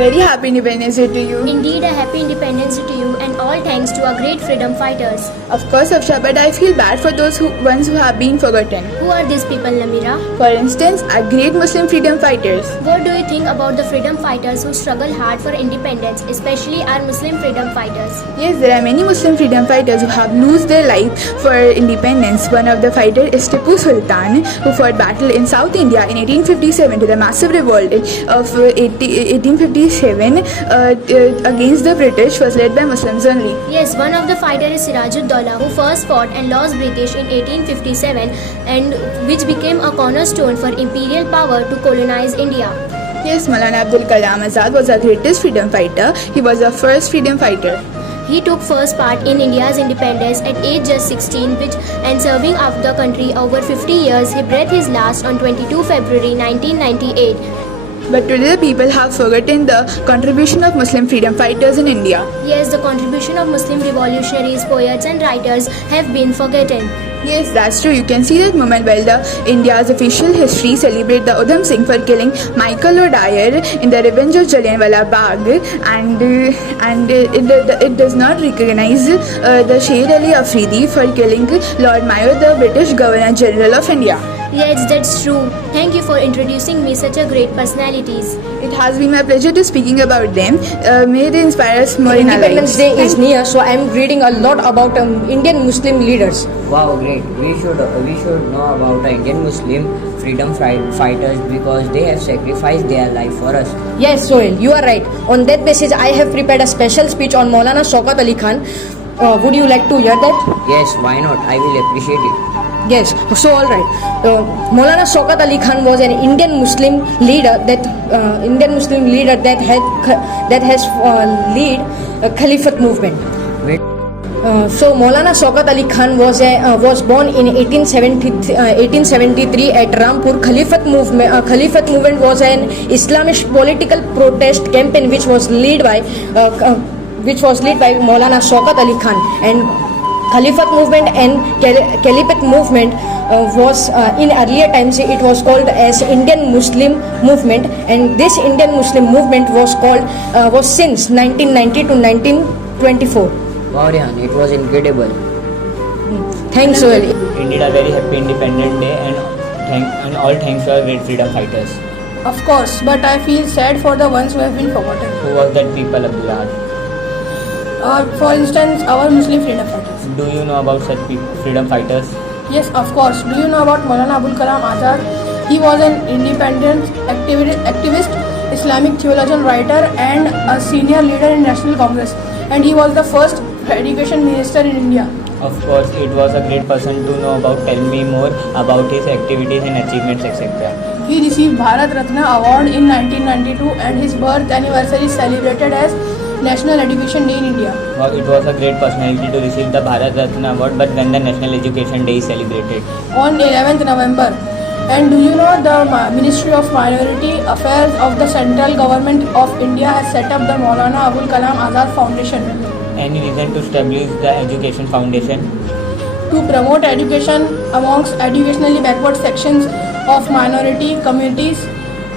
Very happy Independence Day to you. Indeed, a happy Independence Day to you, and all thanks to our great freedom fighters. Of course, Afsha, but I feel bad for those ones who have been forgotten. Who are these people, Namira? For instance, our great Muslim freedom fighters. What do you think about the freedom fighters who struggle hard for independence, especially our Muslim freedom fighters? Yes, there are many Muslim freedom fighters who have lost their life for independence. One of the fighters is Tipu Sultan, who fought battle in South India in 1857 to the massive revolt of 1857 against the British was led by Muslims only. Yes, one of the fighters is Sirajuddaulah, who first fought and lost British in 1857, and which became a cornerstone for imperial power to colonize India. Yes, Maulana Abdul Kalam Azad was our greatest freedom fighter. He was the first freedom fighter. He took first part in India's independence at age just 16, and serving after the country over 50 years, he breathed his last on 22 February 1998. But today the people have forgotten the contribution of Muslim freedom fighters in India. Yes, the contribution of Muslim revolutionaries, poets and writers have been forgotten. Yes, that's true. You can see that moment while the India's official history celebrate the Udham Singh for killing Michael O'Dwyer in the revenge of Jallianwala Bagh, and it does not recognize the Sher Ali Afridi for killing Lord Mayo, the British Governor General of India. Yes, that's true. Thank you for introducing me such a great personalities. It has been my pleasure to speaking about them. May they inspire us more in our Independence lives. Day is near, so I am reading a lot about Indian Muslim leaders. Wow, great. We should know about the Indian Muslim freedom fighters because they have sacrificed their life for us. Yes, Sohail, you are right. On that basis, I have prepared a special speech on Maulana Shaukat Ali Khan. Would you like to hear that? Yes, why not? I will appreciate it. Yes, so all right. Maulana Shaukat Ali Khan was an Indian Muslim leader that has lead a Caliphate movement. Wait. So Maulana Shaukat Ali Khan was born in 1873 at Rampur. Caliphate movement was an Islamic political protest campaign which was led by Maulana Shaukat Ali Khan. And Caliphate movement and Caliphate movement was in earlier times it was called as Indian Muslim movement, and this Indian Muslim movement was since 1990 to 1924. Wow, Rehan, it was incredible. Thanks, Sohail. Indeed, a very happy Independence Day, and all thanks to our great freedom fighters. Of course, but I feel sad for the ones who have been forgotten. Who was that people, Abdullah? For instance, our Muslim freedom fighters. Do you know about such freedom fighters? Yes, of course. Do you know about Maulana Abul Kalam Azad? He was an independent activist, Islamic theologian, writer, and a senior leader in National Congress. And he was the first education minister in India. Of course, it was a great person to know about. Tell me more about his activities and achievements, etc. He received Bharat Ratna Award in 1992, and his birth anniversary is celebrated as National Education Day in India. Wow, it was a great personality to receive the Bharat Ratna Award, but when the National Education Day is celebrated? On 11th November. And do you know the Ministry of Minority Affairs of the Central Government of India has set up the Maulana Abul Kalam Azad Foundation? Any reason to establish the Education Foundation? To promote education amongst educationally backward sections of minority communities,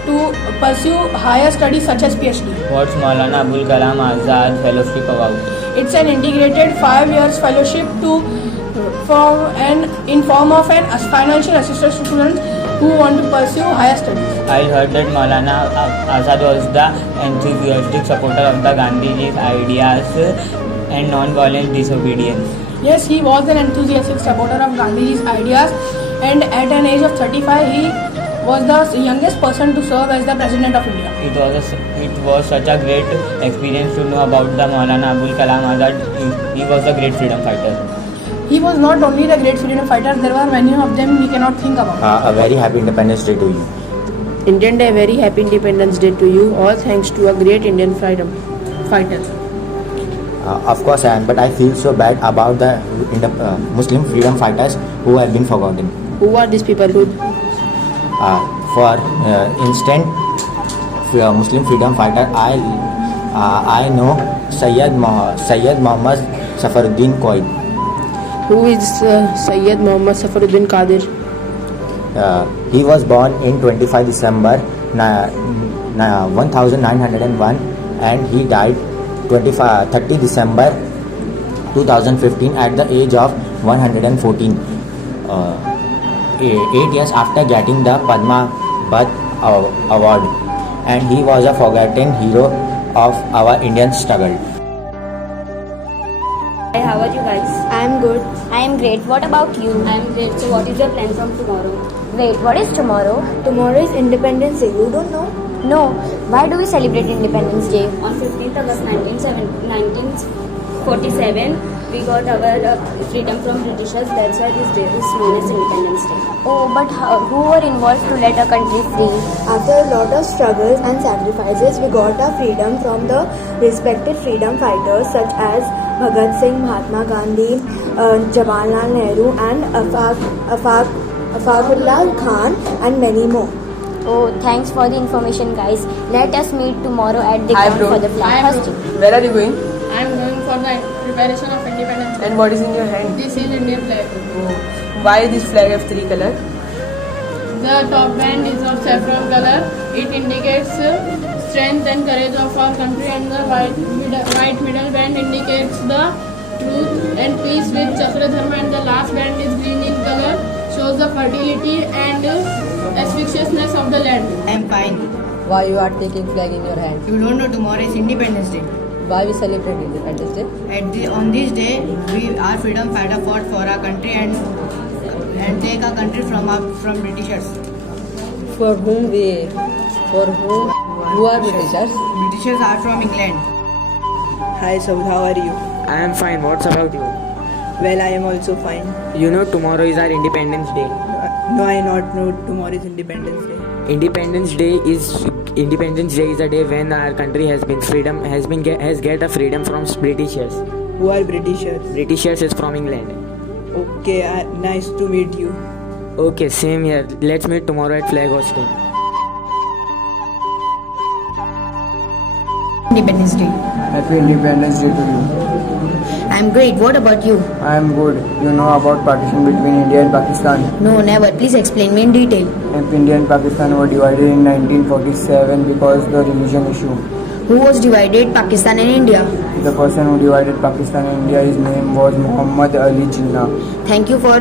to pursue higher studies such as PhD. What's Maulana Abul Kalam Azad Fellowship about? It's an integrated 5 years fellowship in form of an financial assistance to students who want to pursue higher studies. I heard that Maulana Azad was the enthusiastic supporter of the Gandhiji's ideas and non-violent disobedience. Yes, he was an enthusiastic supporter of Gandhiji's ideas, and at an age of 35, he was the youngest person to serve as the President of India. It was such a great experience to know about the Maulana Abul Kalam Azad. He was a great freedom fighter. He was not only the great freedom fighter, there were many of them we cannot think about. A very happy Independence Day to you. Indian Day, very happy Independence Day to you. All thanks to a great Indian freedom fighters. Of course I am, but I feel so bad about the Muslim freedom fighters who have been forgotten. Who are these people? For instance, Muslim freedom fighter, I know Sayyid Muhammad Safaruddin Qaid. Who is Sayyid Muhammad Safaruddin Qadir? He was born in 25 December 1901 and he died 30 December 2015 at the age of 114, 8 years after getting the Padma Bhatt award, and he was a forgotten hero of our Indian struggle. Hi, how are you guys? I'm good. I am great. What about you? I am great. So what is your plan from tomorrow? Wait, what is tomorrow? Tomorrow is Independence Day. You don't know? No. Why do we celebrate Independence Day? On 15th August 1947, we got our freedom from Britishers. That's why this day is known as Independence Day. Oh, but who were involved to let our country free? After a lot of struggles and sacrifices, we got our freedom from the respected freedom fighters such as Bhagat Singh, Mahatma Gandhi, Jawaharlal Nehru, and Afaqullah Khan, and many more. Oh, thanks for the information, guys. Let us meet tomorrow at the ground for the flag hosting. Where are you going? I am going for the preparation of Independence Day. And what is in your hand? This is Indian flag. Why this flag have 3 colors? The top band is of saffron color. It indicates strength and courage of our country, and the white middle band indicates the truth and peace with Chakra Dharma, and the last band is green in color, shows the fertility and auspiciousness of the land. I am fine. Why you are taking flag in your hand? You don't know tomorrow is Independence Day. Why we celebrate Independence Day? On this day, our freedom fighter fought for our country and take our country from Britishers. For whom? Who are Britishers? Britishers are from England. Hi Saud, how are you? I am fine. What's about you? Well, I am also fine. You know tomorrow is our Independence Day. No, I not know tomorrow is Independence Day. Independence Day is a day when our country has get a freedom from Britishers. Who are Britishers? Britishers is from England. Okay, nice to meet you. Okay, same here. Let's meet tomorrow at flag hosting. Independence Day. Happy Independence Day to you. I am great. What about you? I am good. You know about partition between India and Pakistan. No, never. Please explain me in detail. India and Pakistan were divided in 1947 because the religion issue. Who was divided Pakistan and India? The person who divided Pakistan and India, his name was Muhammad Ali Jinnah. Thank you for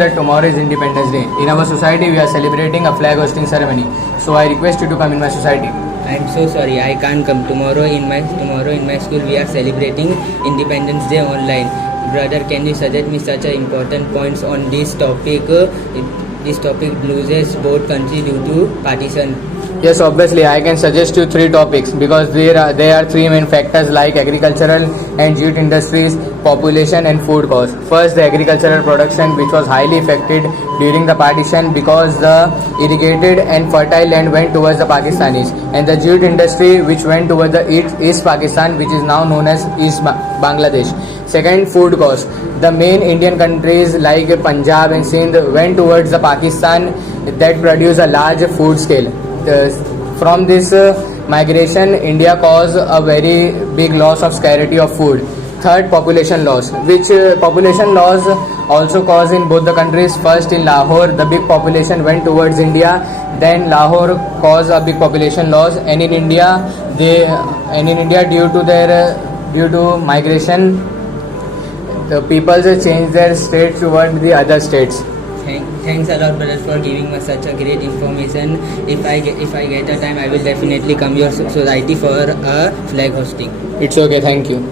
That tomorrow is Independence Day. In our society, we are celebrating a flag hosting ceremony. So I request you to come in my society. I am so sorry, I can't come. Tomorrow in my school we are celebrating Independence Day online. Brother, can you suggest me such a important points on this topic? This topic loses both countries due to partition. Yes, obviously, I can suggest you 3 topics because there are 3 main factors like agricultural and jute industries, population and food cost. First, the agricultural production, which was highly affected during the partition because the irrigated and fertile land went towards the Pakistanis, and the jute industry, which went towards the East Pakistan, which is now known as East Bangladesh. Second, food cost. The main Indian countries like Punjab and Sindh went towards the Pakistan that produce a large food scale. From this migration, India caused a very big loss of scarcity of food. Third, population loss, which population loss also caused in both the countries. First, in Lahore, the big population went towards India. Then Lahore caused a big population loss, and in India, due to migration, the people changed their states toward the other states. Thanks a lot, brother, for giving us such a great information. If I get a time, I will definitely come your society for a flag hosting. It's okay, thank you.